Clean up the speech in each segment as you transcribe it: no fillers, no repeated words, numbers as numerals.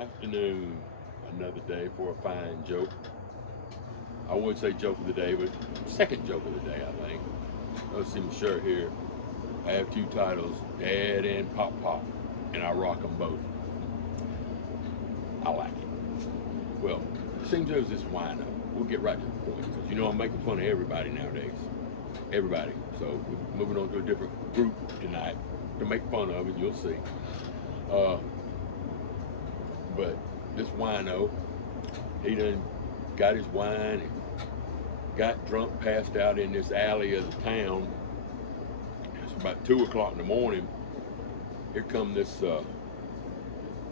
Afternoon, another day for a fine joke. I wouldn't say joke of the day, but second joke of the day, I think. Let's see my shirt here. I have two titles, Dad and Pop Pop, and I rock them both. I like it. Well, it seems there's this Wino. We'll get right to the point, because you know I'm making fun of everybody nowadays. Everybody. So we're moving on to a different group tonight to make fun of, and you'll see. But this Wino, he done got his wine and got drunk, passed out in this alley of the town. It's about 2 o'clock in the morning. Here come this, the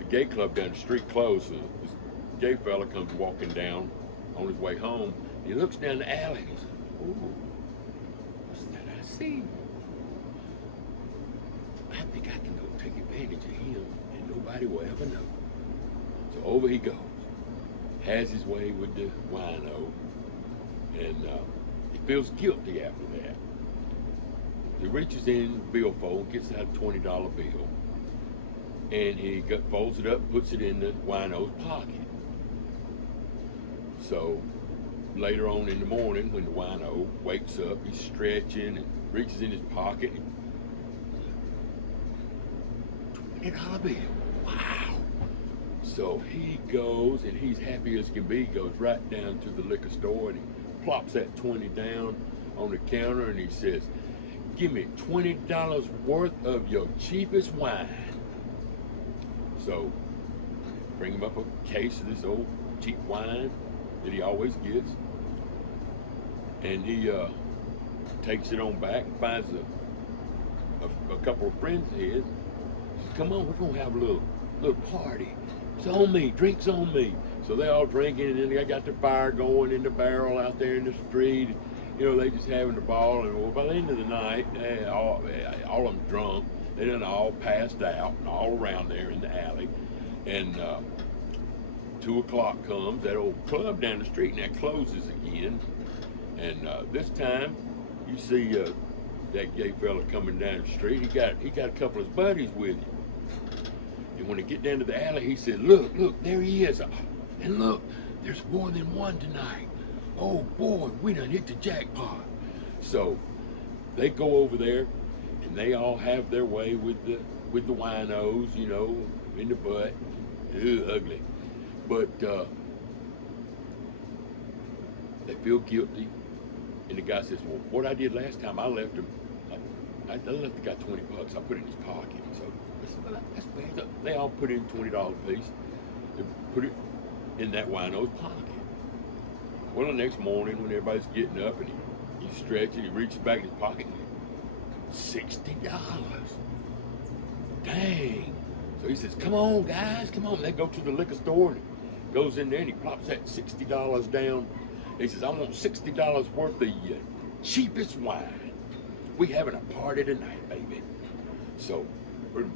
gay club down the street closed. So this gay fella comes walking down on his way home. He looks down the alley and he says, "Ooh, what's that I see? I think I can go take advantage of him and nobody will ever know." So over he goes, has his way with the Wino, and he feels guilty after that. He reaches in the billfold, gets out a $20 bill, and he folds it up, puts it in the Wino's pocket. So later on in the morning, when the Wino wakes up, he's stretching and reaches in his pocket, and $20 bill. Wow. So he goes, and he's happy as can be, goes right down to the liquor store, and he plops that 20 down on the counter, and he says, "Give me $20 worth of your cheapest wine." So bring him up a case of this old cheap wine that he always gets, and he takes it on back and finds a couple of friends of his. He says, "Come on, we're gonna have a little party. It's on me, drinks on me." So they all drinking, and then they got the fire going in the barrel out there in the street. You know, they just having a ball, and well, by the end of the night, all of them drunk. They done all passed out and all around there in the alley. And 2 o'clock comes, that old club down the street, and that closes again. And this time, you see that gay fella coming down the street. He got a couple of his buddies with him. And when they get down to the alley, he said, look, there he is. And look, there's more than one tonight. Oh boy, we done hit the jackpot." So they go over there, and they all have their way with the Winos, you know, in the butt. Ew, ugly. But they feel guilty. And the guy says, "Well, what I did last time, I left him. I left the guy $20. I put it in his pocket." So that's bad. They all put in $20 apiece. They put it in that Wino's pocket. Well, the next morning, when everybody's getting up and he's stretching, he reaches back in his pocket and $60. Dang. So he says, "Come on, guys, come on." They go to the liquor store, and he goes in there and he plops that $60 down. He says, "I want $60 worth of your cheapest wine. We having a party tonight, baby." So we're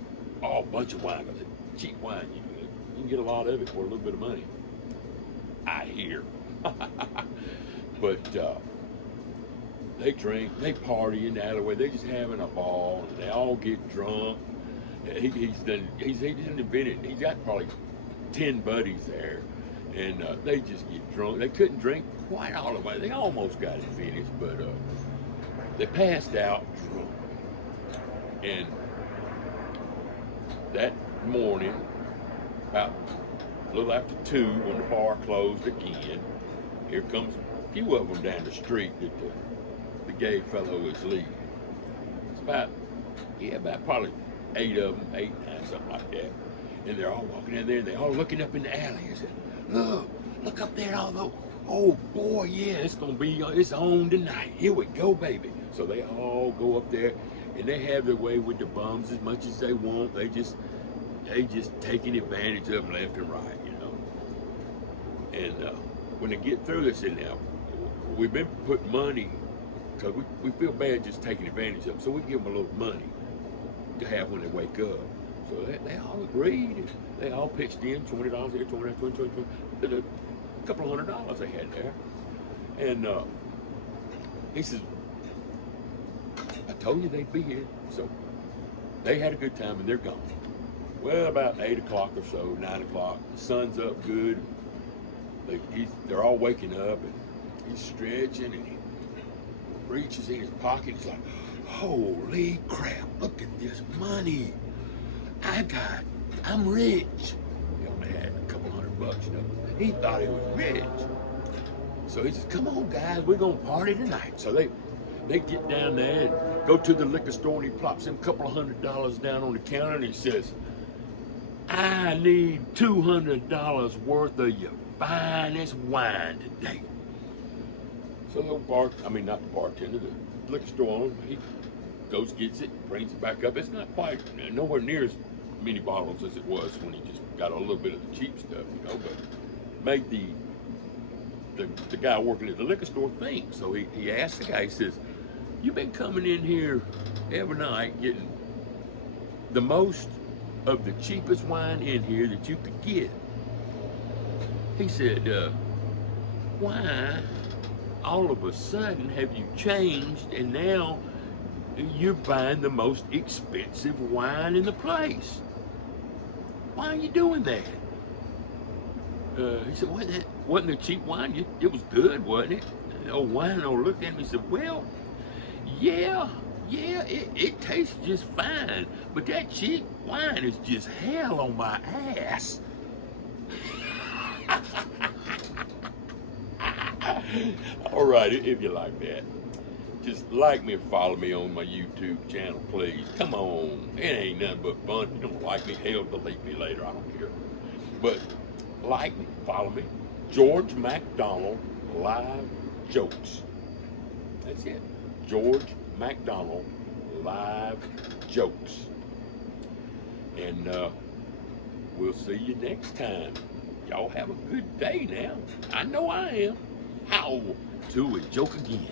all a bunch of wine. I said, cheap wine, you can get a lot of it for a little bit of money, I hear. But they drink, they party in the alleyway. They just having a ball, and they all get drunk. He's invented. He's got probably 10 buddies there, and they just get drunk. They couldn't drink quite all the way. They almost got it finished, but they passed out drunk. And that morning, about a little after 2, when the bar closed again, here comes a few of them down the street that the gay fellow is leading. It's about probably 8 of them, 8, 9, something like that. And they're all walking in there, and they're all looking up in the alley and saying, look up there, all those. Oh boy, yeah, it's on tonight. Here we go, baby. So they all go up there, and they have their way with the bums as much as they want. They just taking advantage of them left and right, you know. And when they get through, they say, "Now, we've been putting money, because we feel bad just taking advantage of them, so we give them a little money to have when they wake up." So they all agreed. They all pitched in, $20 here, $20, $20, a couple of $100 they had there. And he says, "I told you they'd be here." So they had a good time, and they're gone. Well, about 8 o'clock or so, 9 o'clock, the sun's up good. They're all waking up, and he's stretching, and he reaches in his pocket. He's like, holy crap, look at this money. I'm rich. He only had a couple $100, you know. He thought he was rich. So he says, come on, guys, we're going to party tonight. So they get down there and go to the liquor store, and he plops him a couple of $100 down on the counter, and he says, I need $200 worth of your finest wine today. So not the bartender, the liquor store owner, he goes, gets it, brings it back up. It's not quite, nowhere near as many bottles as it was when he just got a little bit of the cheap stuff, you know, but made the guy working at the liquor store think. So he asked the guy, he says, you've been coming in here every night getting the most of the cheapest wine in here that you could get. He said, why all of a sudden have you changed and now you're buying the most expensive wine in the place? Why are you doing that? He said, well, that wasn't a cheap wine. It was good, wasn't it? The old wino looked at me and said, well, yeah, it tastes just fine, but that cheap wine is just hell on my ass. All right, if you like that, just like me and follow me on my YouTube channel, please. Come on, it ain't nothing but fun. If you don't like me, hell, delete me later, I don't care. But like me, follow me. George McDonald Live Jokes. That's it. George McDonald Live Jokes. And we'll see you next time. Y'all have a good day now. I know I am. How to a joke again.